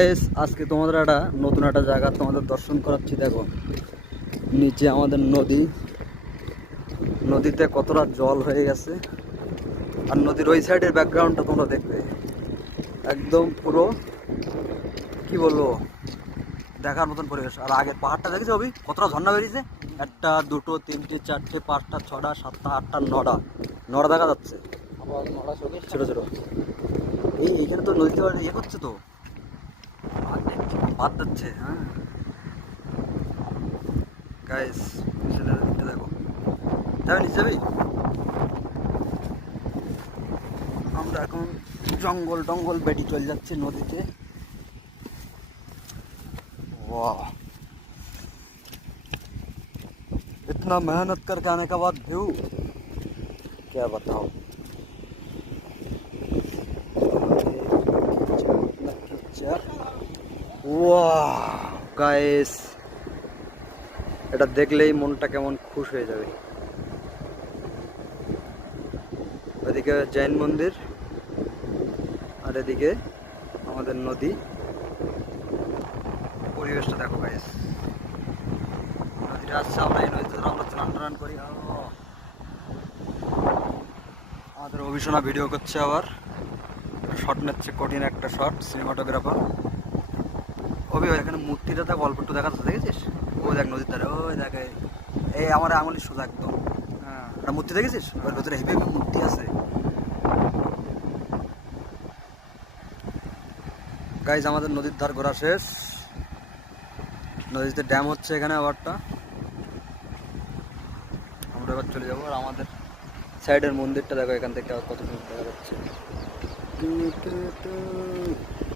Guys, আজকে তোমাদের একটা নতুন একটা জায়গা তোমাদের দর্শন করাচ্ছি। দেখো নিচে আমাদের নদী, নদীতে কতটা জল হয়ে গেছে। আর নদীর ওই সাইডের ব্যাকগ্রাউন্ডটা তোমরা দেখবে, একদম পুরো কি বলবো দেখার মতন পরিবেশ। আর আগের পাহাড়টা দেখেছো অভি, কতটা ঝর্ণা বেরিয়েছে। একটা, দুটো, তিনটে, চারটে, পাঁচটা, ছটা, সাতটা, আটটা, নটা নটা দেখা যাচ্ছে। ছোট ছোট এইখানে তো নদীতে ইয়ে করছে তো, বাদ দিচ্ছে। হ্যাঁ গাইস, দেখো যাবে নিচে যাবি। আমরা এখন জঙ্গল টঙ্গল বেটি চলে যাচ্ছে নদীতে। वाह, इतना मेहनत करके आने के बाद व्यू क्या बताओ। वाह गाइस, এটা দেখলেই মনটা কেমন খুশ হয়ে যাবে। ওইদিকে জৈন মন্দির আর এদিকে আমাদের নদী। পরিবেশটা দেখো গাইস, নদীটা আসছে, আমরা এই নদীতে আমরা স্নান টান করি। আমাদের অভিষণা ভিডিও করছে, আবার শট নিচ্ছে, কঠিন একটা শট, সিনেমাটোগ্রাফার অভি। এখানে মূর্তিটা দেখ, অল্প একটু দেখা যাচ্ছে, দেখেছিস? ওই দেখ নদীর ধারে, ওই দেখে এই আমার আঙুলির সোজা একদম। হ্যাঁ, একটা মূর্তি দেখেছিস? ওর ভেতরে হেভি মূর্তি আছে। গাইজ, আমাদের নদীর ধার ঘোরা শেষ। নদীতে ড্যাম হচ্ছে এখানে আবারটা। আমরা এবার চলে যাবো। আর আমাদের সাইডের মন্দিরটা দেখো, এখান থেকে কত সুন্দর দেখা যাচ্ছে।